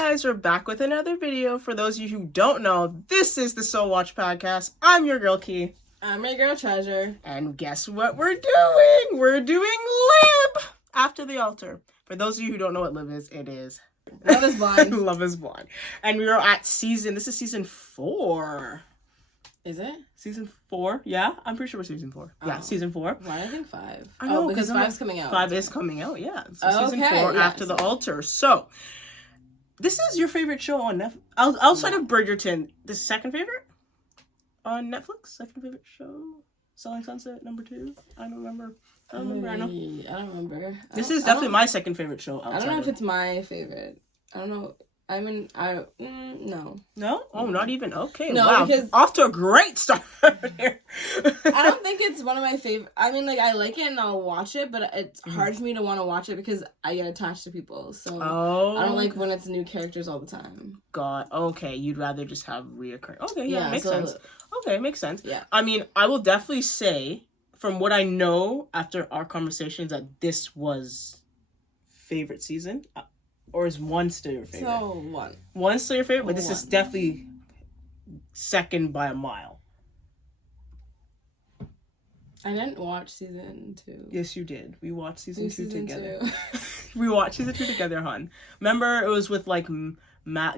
guys, we're back with another video. For those of you who don't know, this is the SOWatchPodcast. I'm your girl Key. I'm your girl Treasure. And guess what we're doing? We're doing Lib after the altar. For those of you who don't know what Lib is, it is Love is Blind. Love is Blind. And we are at this is season 4. Is it? Season 4? Yeah, I'm pretty sure we're season 4. Yeah, season 4. Why did I think 5? I know, because 5's coming out. 5 is coming out, yeah. So season 4 yeah, after the altar. So, this is your favorite show on Netflix? Outside of Bridgerton, the second favorite on Netflix? Second favorite show? Selling Sunset, number 2? I don't remember. I don't remember. This is definitely my second favorite show. I don't know if it's my favorite. I don't know. No. No? Oh, not even? Okay, no, wow. Because off to a great start here. I don't think it's one of my favorite. I mean, like, I like it and I'll watch it, but it's hard for me to want to watch it because I get attached to people. So I don't like when it's new characters all the time. Okay, you'd rather just have reoccurring. Okay, yeah, makes sense. Okay, makes sense. Yeah. I mean, I will definitely say, from what I know after our conversations, that this was favorite season. Or is one still your favorite? So, 1. One's still your favorite, but this is definitely second by a mile. I didn't watch season 2. Yes, you did. We watched season 2 together. We watched season 2 together, hon. Remember, it was with, like,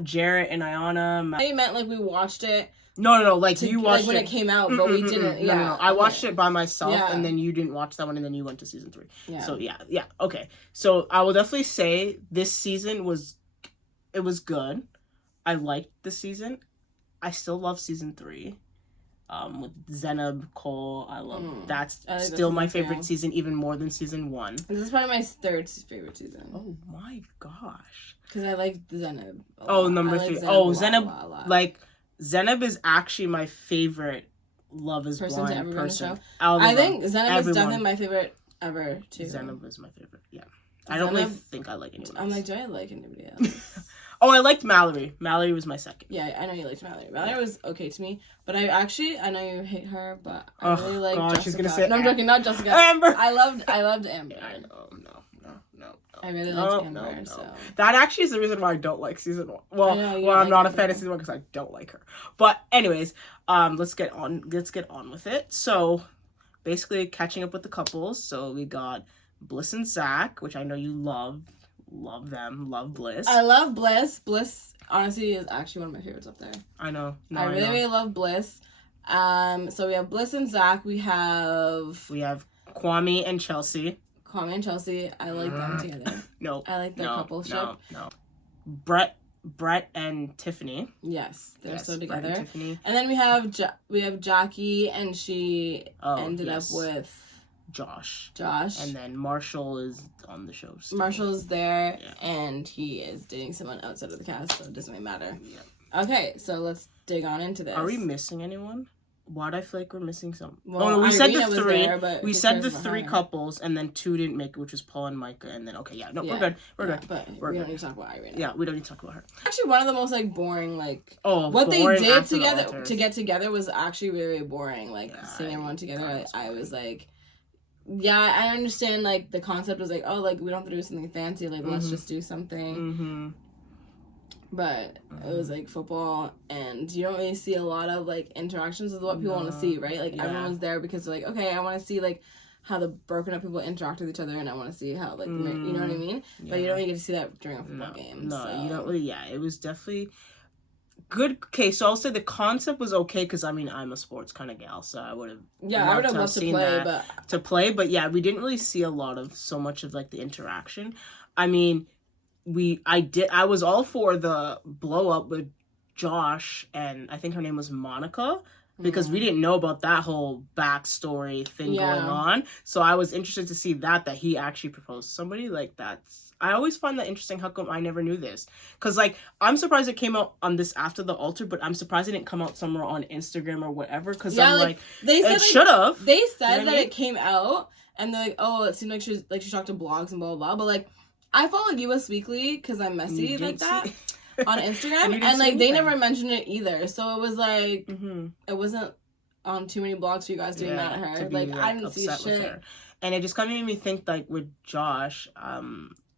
Jarrett and Ayana. I meant, like, we watched it. No, like, you watched when it came out, but we didn't. No. I watched it by myself, and then you didn't watch that one, and then you went to season 3. Yeah. So, yeah, okay. So, I will definitely say this season was good. I liked the season. I still love season 3. With Zenab, Cole, that's still my favorite season, even more than season 1. This is probably my 3rd favorite season. Oh my gosh. Because I like Zenab. Number 3. Zenab, like... Zenab is actually my favorite Love is person Blind to ever person. I think Zenab is definitely my favorite ever, too. Zenab is my favorite, yeah. I don't really think I like anyone else. I'm like, do I like anybody else? I liked Mallory. Mallory was my second. Yeah, I know you liked Mallory. Mallory was okay to me, but I know you hate her, but I really like Jessica. She's gonna say no, I'm joking, not Jessica. Amber! I loved Amber. I know, no. I really liked Amber, so. That actually is the reason why I don't like season 1. Well, I'm not a fan of season 1 because I don't like her. But anyways, let's get on with it. So, basically catching up with the couples. So we got Bliss and Zach, which I know you love them, love Bliss. I love Bliss. Bliss, honestly, is actually one of my favorites up there. I know. I really love Bliss. So we have Bliss and Zach. We have Kwame and Chelsea. I like them together. No. I like their coupleship. No. Brett and Tiffany. Yes, they're so together. Brett and Tiffany. And then we have Jackie, and she ended up with Josh. And then Marshall is on the show. Marshall's there, and he is dating someone outside of the cast, so it doesn't really matter. Yeah. Okay, so let's dig on into this. Are we missing anyone? Why do I feel like we're missing some? Well, we said the 3. We said the 3 couples, and then 2 didn't make it, which was Paul and Micah. And then we're good. We're good. But we don't need to talk about Irina. Yeah, we don't need to talk about her. Actually, one of the most boring what they did together to get together was actually really, really boring. Like seeing everyone together, I was like, yeah, I understand. Like the concept was like, we don't have to do something fancy. Like let's just do something. Mm-hmm. But it was like football, and you don't really see a lot of like interactions with what people want to see, right? Like everyone's there because they're like, okay, I want to see like how the broken up people interact with each other, and I want to see how like you know what I mean. Yeah. But you don't really get to see that during a football game. No, so. You don't really. Yeah, it was definitely good. Okay, so I'll say the concept was okay because I'm a sports kind of gal, so I would have. Yeah, I would have loved to play, but yeah, we didn't really see a lot of so much of like the interaction. I mean. I was all for the blow up with Josh and I think her name was Monica because we didn't know about that whole backstory thing going on. So I was interested to see that he actually proposed to somebody. Like I always find that interesting. How come I never knew this? Because like I'm surprised it came out on this after the altar, but I'm surprised it didn't come out somewhere on Instagram or whatever. Because I'm like it should have. They said that it came out and they're like, oh, it seemed like she talked to blogs and blah blah blah, but like. I follow US Weekly because I'm messy like that on Instagram, and like they never mentioned it either. So it was like it wasn't on too many blogs for you guys to be mad at her. Like I didn't see shit. And it just kind of made me think like with Josh,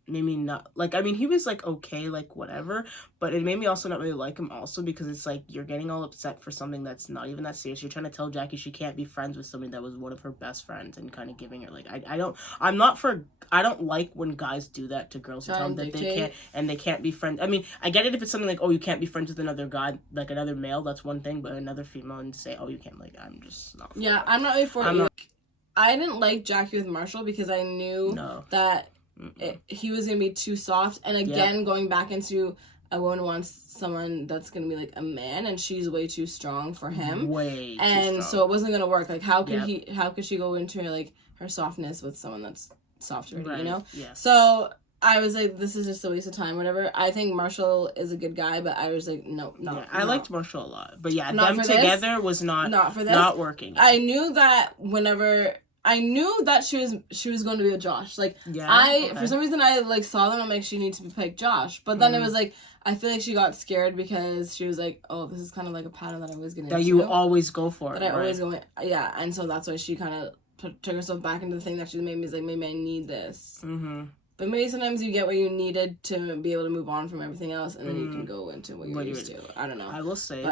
made me not like, I mean, he was like okay, like whatever, but it made me also not really like him also, because it's like you're getting all upset for something that's not even that serious. You're trying to tell Jackie she can't be friends with somebody that was one of her best friends, and kind of giving her like, I don't like when guys do that to girls, who tell them that they can't be friends. I mean, I get it if it's something like, oh, you can't be friends with another guy, like another male, that's one thing, but another female, and say, oh, you can't, like, I'm just not for it. I'm not really for it. I didn't like Jackie with Marshall because I knew that he was going to be too soft. And again, going back into a woman wants someone that's going to be like a man, and she's way too strong for him. So it wasn't going to work. Like, how could she go into like her softness with someone that's softer, you know? Yeah. So I was like, this is just a waste of time, whatever. I think Marshall is a good guy, but I was like, no. I liked Marshall a lot. But yeah, them together was not working. I knew that she was going to be with Josh. Like, for some reason, I, like, saw them. I'm like, she needs to be picked Josh. But then it was, like, I feel like she got scared because she was like, oh, this is kind of like a pattern that I was going to do. That you always go for. That I always go, yeah. And so that's why she kind of took herself back into the thing that she made me, like, maybe I need this. Mm-hmm. But maybe sometimes you get what you needed to be able to move on from everything else, and then you can go into what you're used to. I don't know. I will say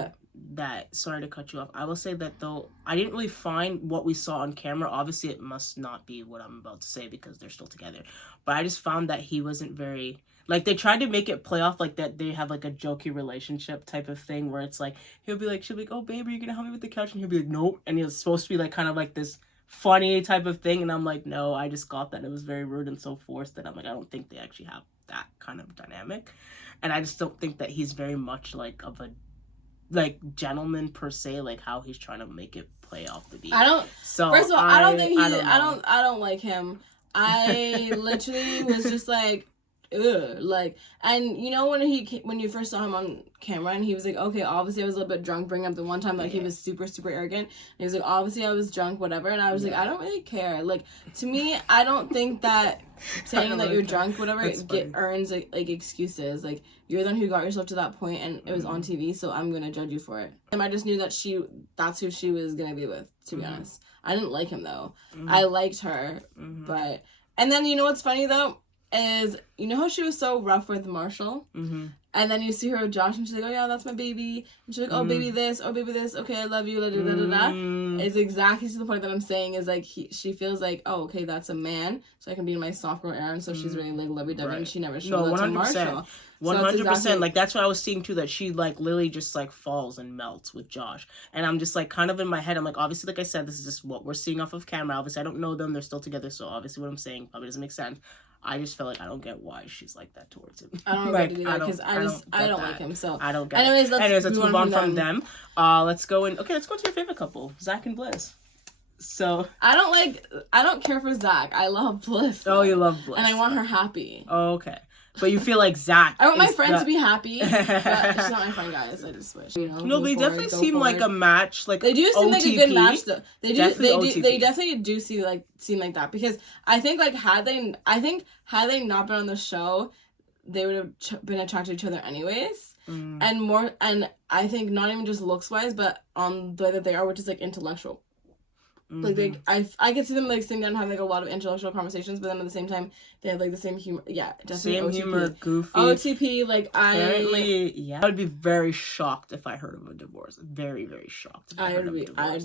that, sorry to cut you off, I will say that, though, I didn't really find what we saw on camera. Obviously, it must not be what I'm about to say because they're still together. But I just found that he wasn't very... Like, they tried to make it play off like that they have, like, a jokey relationship type of thing where it's like, she'll be like, oh, babe, are you going to help me with the couch? And he'll be like, nope. And he was supposed to be, like, kind of like this funny type of thing, and I'm like, no, I just got that it was very rude and so forced that I'm like, I don't think they actually have that kind of dynamic, and I just don't think that he's very much like of a like gentleman per se, like how he's trying to make it play off the beat. First of all, I don't like him. I literally was just like, ugh, like, and you know when you first saw him on camera and he was like, okay, obviously I was a little bit drunk, bring up the one time he was super arrogant, and he was like, obviously I was drunk, whatever, and I was like, I don't really care. Like, to me, I don't think that saying that you're drunk, whatever, earns like excuses. Like, you're the one who got yourself to that point, and it was on TV, so I'm gonna judge you for it. And I just knew that that's who she was gonna be with, to be honest. I didn't like him though. I liked her, but, and then you know what's funny though is, you know how she was so rough with Marshall? And then you see her with Josh, and she's like, oh yeah, that's my baby. And she's like, oh, baby this, okay, I love you, da da da da da. It's exactly to the point that I'm saying is, like, she feels like, oh, okay, that's a man, so I can be in my soft girl era, and so she's really, like, lovey-dovey, and she never showed that to Marshall. 100%. Like, that's what I was seeing, too, that she, like, literally just, like, falls and melts with Josh. And I'm just, like, kind of in my head, I'm like, obviously, like I said, this is just what we're seeing off of camera. Obviously, I don't know them. They're still together, so obviously what I'm saying probably doesn't make sense. I just feel like I don't get why she's like that towards him. I don't like, get it because I don't like him. So I don't get it. Anyways, let's move on from them. Let's go to your favorite couple, Zach and Bliss. So I don't care for Zach. I love Bliss. Oh, you love Bliss. And I want her happy. Oh, okay. But you feel like Zach. I want my friend to be happy, but she's not my friend, guys. I just wish. No, they definitely seem like a match. Like, they do seem like a good match, though. They definitely do seem like that, because I think like had they not been on the show, they would have been attracted to each other anyways, and I think not even just looks wise, but on the way that they are, which is like intellectual. Like, I could see them like sitting down and having like a lot of intellectual conversations, but then at the same time they have like the same humor. Yeah, definitely same OTP. Humor, goofy. OTP, like apparently, yeah. I would be very shocked if I heard of a divorce. Very, very shocked. I would be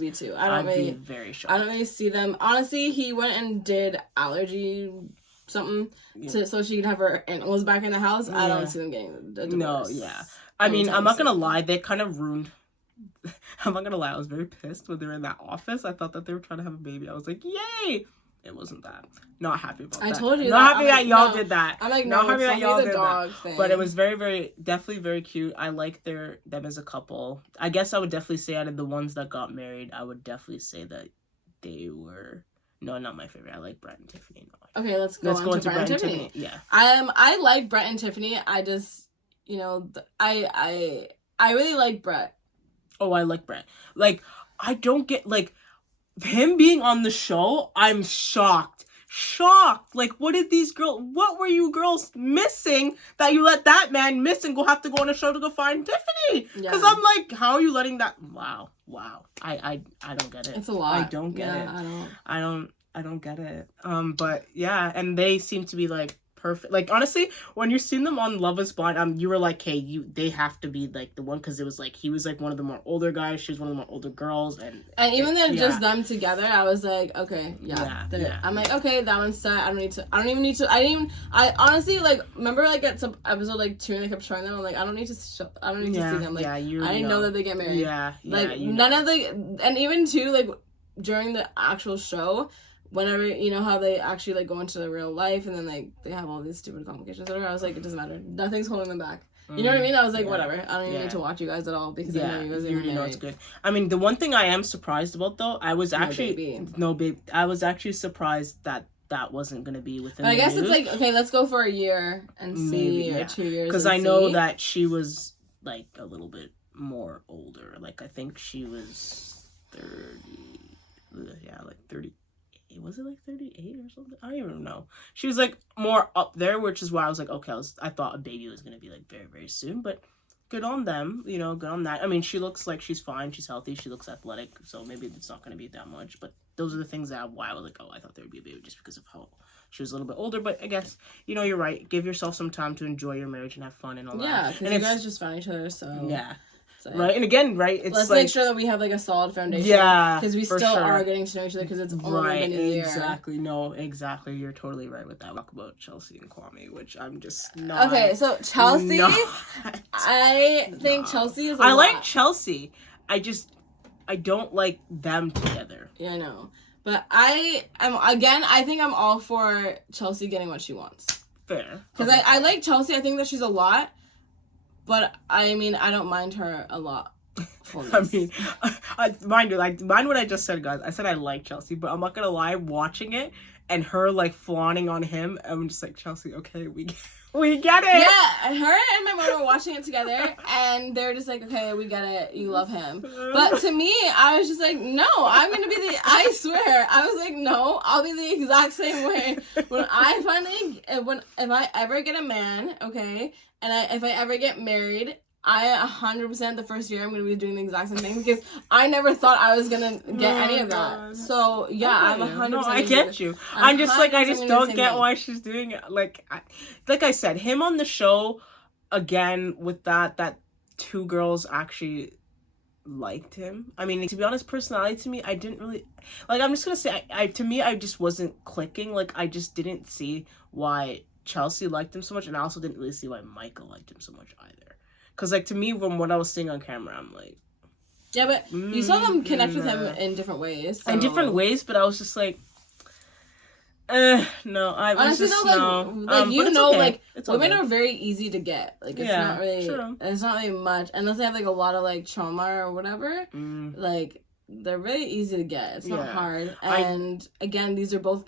too. I'd be very shocked. I don't really see them. Honestly, he went and did allergy something so she could have her animals back in the house. Yeah. I don't see them getting a divorce. No, yeah. I mean, I'm not gonna lie. They kind of ruined. I'm not gonna lie, I was very pissed when they were in that office. I thought that they were trying to have a baby. I was like, yay! It wasn't that. Not happy about that. I told you not happy that y'all did that. I'm like, no, not happy that y'all did that. Thing. But it was very, very, definitely very cute. I like them as a couple. I guess I would definitely say out of the ones that got married, I would definitely say that they were... No, not my favorite. I like Brett and Tiffany. No. Okay, let's go on to Brett and Tiffany. Yeah. I like Brett and Tiffany. I just, I really like Brett. Oh, I like Brett. Like, I don't get, like, him being on the show, I'm shocked. Like, what were you girls missing that you let that man miss and have to go on a show to go find Tiffany? Because I'm like, how are you letting that, wow. I don't get it. It's a lot. I don't get it. I don't get it. But yeah, and they seem to be like perfect. Like, honestly, when you're seeing them on Love is Blind, you were like, hey, they have to be like the one, because it was like he was like one of the more older guys, she was one of the more olher girls, and even then just them together, I was like, okay, I'm like, okay, that one's set. I I honestly, like, remember like at some episode like 2 and they kept showing them, I'm like, I don't need to see them. Like, I didn't know that they get married. Like, none of the, and even too, like, during the actual show, whenever, you know how they actually like go into the real life and then like they have all these stupid complications, whatever, I was like, it doesn't matter, nothing's holding them back. You know what I mean? I was like, whatever, I don't even need to watch you guys at all, because I know you guys are already know it's good. I mean, the one thing I am surprised about though, I was actually I was actually surprised that wasn't gonna be within. But I guess it's like, okay, let's go for a year and see, or 2 years, because I know that she was like a little bit more older. Like, I think she was 30. Yeah, like 30. Was it like 38 or something? I don't even know. She was like more up there, which is why I was like, okay, I thought a baby was gonna be like very, very soon, but good on them, you know, good on that. I mean, she looks like she's fine, she's healthy, she looks athletic, so maybe it's not gonna be that much. But those are the things why I was like, oh, I thought there would be a baby, just because of how she was a little bit older. But I guess, you know, you're right. Give yourself some time to enjoy your marriage and have fun and all that. Yeah, because you guys just found each other, so yeah. Right, and again, right, it's let's like, make sure that we have like a solid foundation. Yeah, because we still are getting to know each other, because it's only been a year. Exactly. No, exactly. You're totally right with that. Talk about Chelsea and Kwame, which I'm just not. Okay, so Chelsea, I think Chelsea is. I like Chelsea. I don't like them together. Yeah, I know, but I think I'm all for Chelsea getting what she wants. Fair. Because I like Chelsea. I think that she's a lot. But, I mean, I don't mind her a lot. I mean, mind what I just said, guys. I said I like Chelsea, but I'm not going to lie, watching it and her, like, fawning on him, I'm just like, Chelsea, okay, we get it. Yeah, her and my mom were watching it together, and they're just like, okay, we get it, you love him. But to me, I was just like, no, I'm going to be I swear, I was like, no, I'll be the exact same way. If I ever get a man, okay, and if I ever get married, I 100% the first year I'm going to be doing the exact same thing, because I never thought I was going to get any of that. So, yeah, I'm 100%. No, I get you. I'm just like, I just don't get why she's doing it. Like I said, him on the show, again, with that 2 girls actually liked him. I mean, to be honest, personality to me, I didn't really, like, I'm just going to say, to me, I just wasn't clicking. Like, I just didn't see why Chelsea liked him so much, and I also didn't really see why Micah liked him so much either. Because, like, to me, from what I was seeing on camera, I'm like... Yeah, but you saw them connect with him in different ways. So. In different ways, but I was just like... no, I was honestly, just... no. Like you know, okay. Like, women are very easy to get. Like, it's not really... True. It's not really much. Unless they have, like, a lot of, like, trauma or whatever. Like, they're really easy to get. It's not hard. And, again, these are both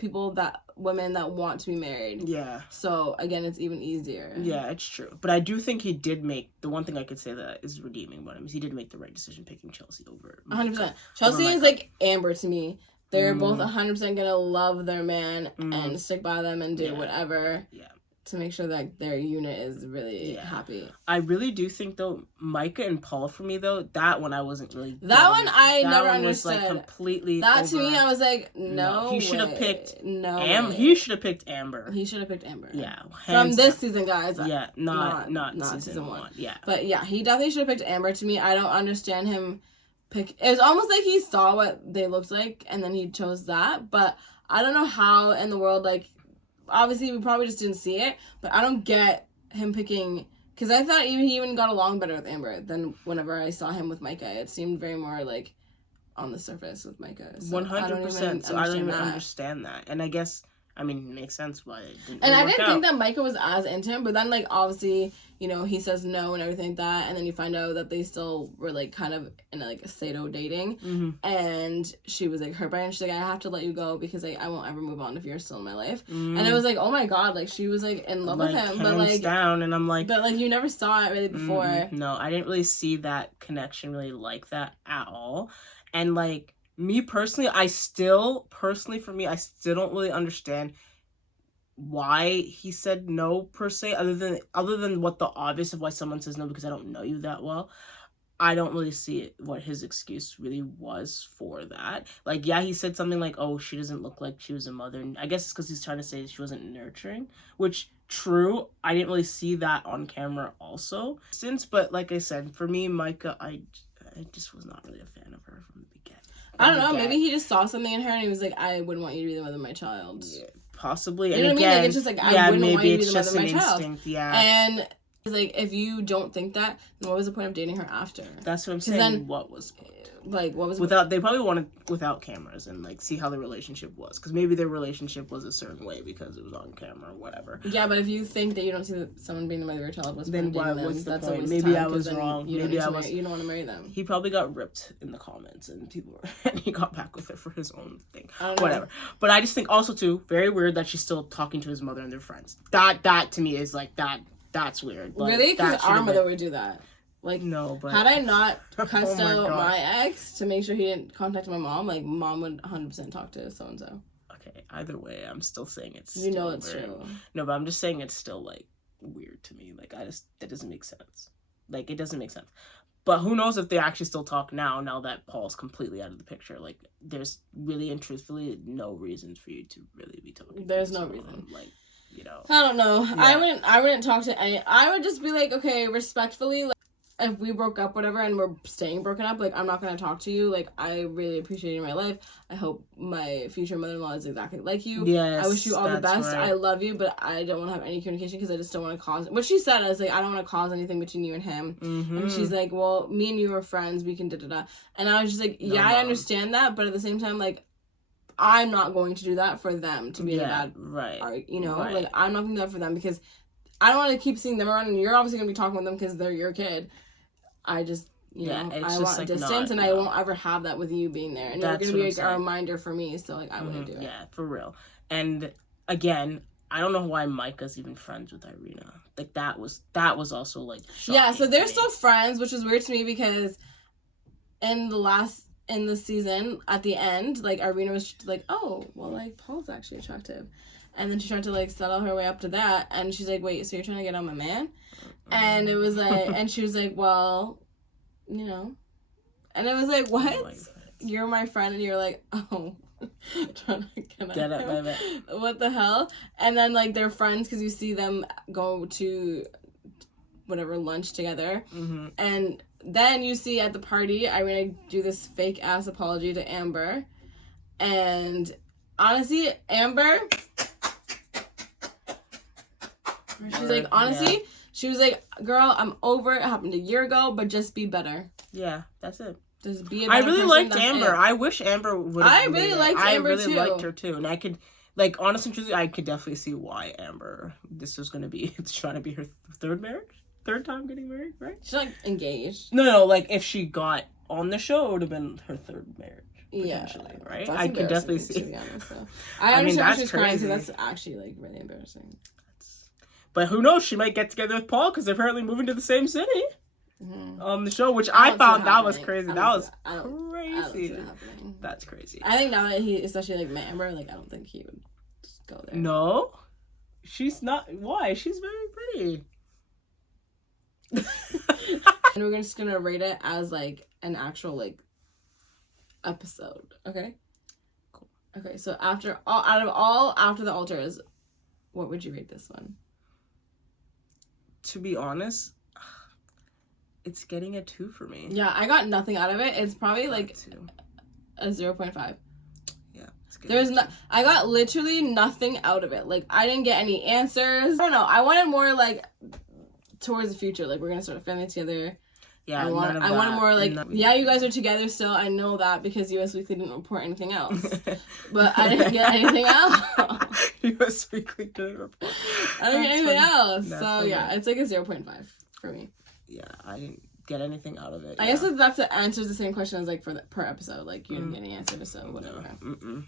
women that want to be married. Yeah. So, again, it's even easier. Yeah, it's true. But I do think he did make... The one thing I could say that is redeeming about him is he did make the right decision picking Chelsea over... 100%. Chelsea is like Amber to me. They're both 100% gonna love their man and stick by them and do whatever. Yeah. To make sure that their unit is really happy. I really do think, though, Micah and Paul, for me, though, that one I wasn't really... That one I never understood. Was, like, completely that, to me, I was like, no he should have picked... He should have picked Amber. He should have picked Amber. Yeah. From this season, guys. Yeah, not season 1. Yeah. But, yeah, he definitely should have picked Amber. To me, I don't understand him pick... It was almost like he saw what they looked like, and then he chose that. But I don't know how in the world, like... Obviously, we probably just didn't see it, but I don't get him picking... Because I thought he even got along better with Amber than whenever I saw him with Micah. It seemed very more, like, on the surface with Micah. So 100%. So I don't even understand that. And I guess... I mean, it makes sense why it didn't And I didn't think that Micah was as into him, but then, like, obviously, you know, he says no and everything like that, and then you find out that they still were, like, kind of in, like, a pseudo dating, and she was, like, hurt by it, and she's like, I have to let you go because, like, I won't ever move on if you're still in my life. And it was like, oh my god, like, she was, like, in love with him, but, like... down, and I'm like... But, like, you never saw it really before. No, I didn't really see that connection really like that at all, and, like... Me personally, I still don't really understand why he said no per se, other than what the obvious of why someone says no, because I don't know you that well. I don't really see what his excuse really was for that. Like, yeah, he said something like, oh, she doesn't look like she was a mother. And I guess it's because he's trying to say she wasn't nurturing, which, true, I didn't really see that on camera also. But like I said, for me, Micah, I just was not really a fan of her from the beginning. I don't know, maybe he just saw something in her and he was like, I wouldn't want you to be the mother of my child. Yeah, possibly. You know and what I again, mean? Like, it's just like, I wouldn't want you to be the mother of my child. Instinct, yeah. And it's like, if you don't think that, then what was the point of dating her after? That's what I'm saying. Then, what was they probably wanted without cameras and like see how the relationship was, because maybe their relationship was a certain way because it was on camera or whatever. Yeah, but if you think that you don't see someone being the mother of your child, what's the point? Maybe I was wrong. You don't want to marry them. He probably got ripped in the comments and and he got back with her for his own thing. Whatever. But I just think also too very weird that she's still talking to his mother and their friends. That to me is like that's weird. Like, really? Because our mother would do that. Like, no, but had I not cussed out my ex to make sure he didn't contact my mom, like, mom would 100% talk to so-and-so. Okay, either way, I'm still saying it's You know it's weird. True. No, but I'm just saying it's still, like, weird to me. Like, that doesn't make sense. Like, it doesn't make sense. But who knows if they actually still talk now that Paul's completely out of the picture. Like, there's really and truthfully no reason for you to really be talking. There's no reason. Like, you know. I don't know. Yeah. I wouldn't talk to any. I would just be like, okay, respectfully, like, if we broke up, whatever, and we're staying broken up, like, I'm not going to talk to you. Like, I really appreciate you in my life. I hope my future mother-in-law is exactly like you. Yes, I wish you all the best. Right. I love you, but I don't want to have any communication because I just don't want to cause... What she said, I was like, I don't want to cause anything between you and him. Mm-hmm. And she's like, well, me and you are friends. We can da-da-da. And I was just like, I understand that, but at the same time, like, I'm not going to do that for them to be in a bad... Right. You know? Right. Like, I'm not going to do that for them because I don't want to keep seeing them around, and you're obviously going to be talking with them because they're your kid. I just, you know, I want like distance, and I won't ever have that with you being there. And it's going to be like a reminder for me, so, like, I wouldn't do it. Yeah, for real. And, again, I don't know why Micah's even friends with Irina. Like, that was also, like, shocking. Yeah, so they're still friends, which is weird to me because in the season, at the end, like, Irina was like, oh, well, like, Paul's actually attractive. And then she tried to, like, settle her way up to that, and she's like, wait, so you're trying to get on my man? And it was like, and she was like, well, you know. And it was like, what? Oh, you're my friend, and you're like, oh. Trying to get at my man. What the hell? And then, like, they're friends because you see them go to whatever lunch together. Mm-hmm. And then you see at the party, Irina do this fake ass apology to Amber. And honestly, Amber, she's like, honestly, yeah. She was like, girl, I'm over it. It happened a year ago, but just be better. Yeah, that's it. Just be a better I really person, liked Amber. I wish Amber would have. I really liked Amber too. I really liked her too. And I could, like, honestly, truthfully, I could definitely see why Amber, this was going to be, it's trying to be her third time getting married, right? She's like engaged. No, like, if she got on the show, it would have been her third marriage. Potentially, yeah, right? I could definitely see. To be honest, though. I understand she's crying because that's actually, like, really embarrassing. But who knows? She might get together with Paul because they're apparently moving to the same city. Mm-hmm. The show, which I found that was crazy. That was crazy. That's crazy. I think now that he, especially like met Amber, like I don't think he would just go there. No, she's not. Why? She's very pretty. And we're just gonna rate it as like an actual like episode. Okay. Cool. Okay, so after the altars, what would you rate this one? To be honest, it's getting a 2 for me. Yeah, I got nothing out of it. It's probably like a 0.5. Yeah. I got literally nothing out of it. Like, I didn't get any answers. I don't know. I wanted more like towards the future. Like, we're gonna start a family together. Yeah, I wanted more like, yeah, you guys are together still. I know that because US Weekly didn't report anything else. But I didn't get anything else. US Weekly didn't report. I didn't get anything else. So, yeah, it's like a 0.5 for me. Yeah, I didn't get anything out of it. I guess that answers the same question as like per episode. Like, you didn't get any answers, so whatever.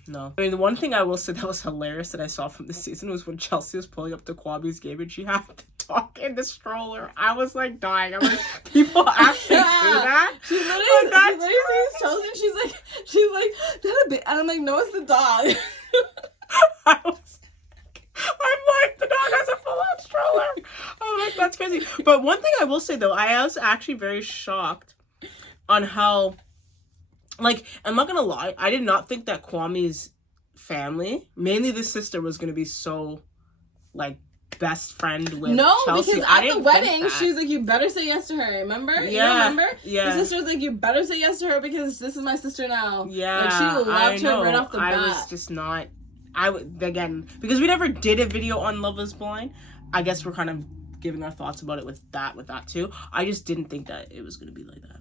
No. I mean, the one thing I will say that was hilarious that I saw from this season was when Chelsea was pulling up to Kwabi's game and she had to talk in the stroller. I was like dying. I'm like, people actually do that? She literally sees Chelsea and she's like, that a bit. And I'm like, no, it's the dog. I'm like, the dog has a full-on stroller. Oh, like, that's crazy. But one thing I will say, though, I was actually very shocked on how, like, I'm not gonna lie, I did not think that Kwame's family, mainly the sister, was gonna be so, like, best friend with Chelsea. Because at the wedding, she was like, you better say yes to her, remember? Yeah. You remember? Yeah. The sister was like, you better say yes to her because this is my sister now. Yeah. Like, she loved her right off the bat. I was just not, again, because we never did a video on Love is Blind, I guess we're kind of giving our thoughts about it with that too. I just didn't think that it was going to be like that.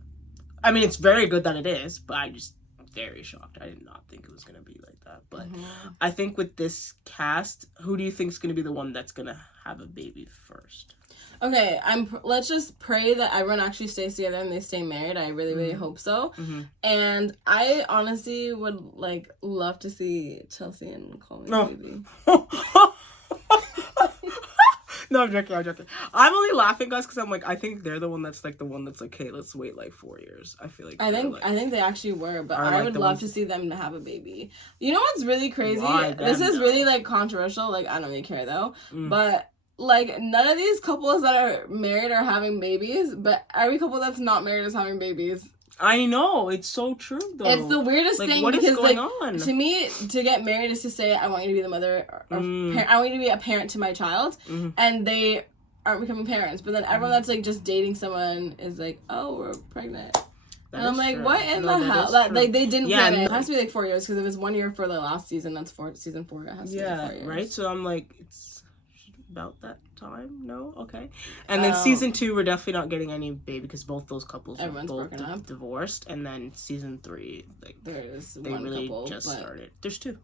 I mean, it's very good that it is, but I just very shocked. I did not think it was going to be like that. But I think with this cast, who do you think is going to be the one that's going to have a baby first? Okay, let's just pray that everyone actually stays together and they stay married. I really, really hope so. And I honestly would, like, love to see Chelsea and Kwame's baby. No, I'm joking. I'm only laughing, guys, because I'm like, I think they're the one that's like, hey, let's wait like 4 years. I feel like I think they actually were, but I would love to see them to have a baby. You know what's really crazy? This is really like controversial. Like, I don't really care though, but like none of these couples that are married are having babies, but every couple that's not married is having babies. I know, it's so true though. It's the weirdest thing what because is going on? To me, to get married is to say I want you to be the mother or I want you to be a parent to my child, and they aren't becoming parents. But then everyone that's like just dating someone is like, oh, we're pregnant. And I'm like, true. What in the hell? Like they didn't plan it. It has to be like 4 years because if it's 1 year for the last season, that's season 4. It has to be like 4 years. Right. So I'm like, it's about that time. No, okay. And then season 2, we're definitely not getting any baby because both those couples are both divorced. And then season 3, like there's they one really couple, just started. There's 2.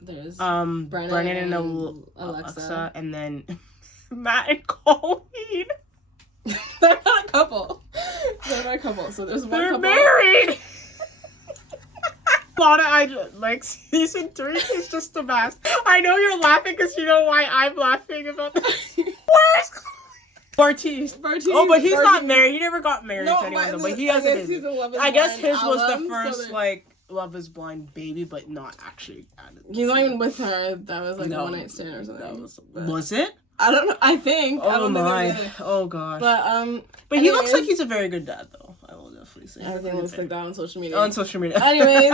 There's Brennan and Alexa, and then Matt and Colleen. They're not a couple. They're not a couple. So there's one couple. They're married. I like season 3 is just a mess. I know you're laughing because you know why I'm laughing about this. Where's Bartiz? Oh, but he's not married. He never got married to anyone, but he has a baby. I guess his was the first like Love is Blind baby, but not actually. He's not even with her. That was like a one-night stand or something. Was it? I don't know. I think. Oh my. Oh gosh. But he looks like he's a very good dad, though. I will definitely say. Everything looks like that on social media. On social media. Anyways,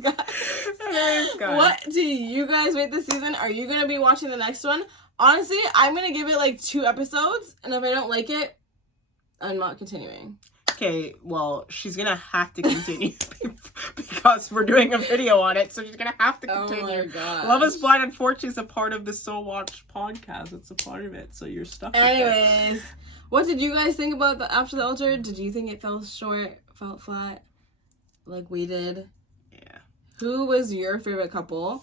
guys. What do you guys rate this season? Are you gonna be watching the next one? Honestly, I'm gonna give it like 2 episodes, and if I don't like it, I'm not continuing. Okay, well, she's gonna have to continue because we're doing a video on it, so she's gonna have to continue. Oh my god! Love is Blind, unfortunately, is a part of the SOWatchPodcast. It's a part of it, so you're stuck. Anyways, what did you guys think about the After the Altar? Did you think it fell short, felt flat, like we did? Yeah. Who was your favorite couple?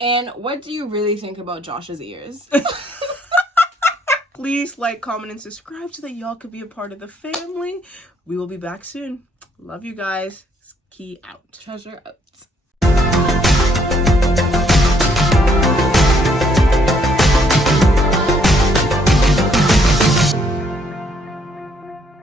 And what do you really think about Josh's ears? Please like, comment, and subscribe so that y'all could be a part of the family. We will be back soon. Love you guys. Key out. Treasure out.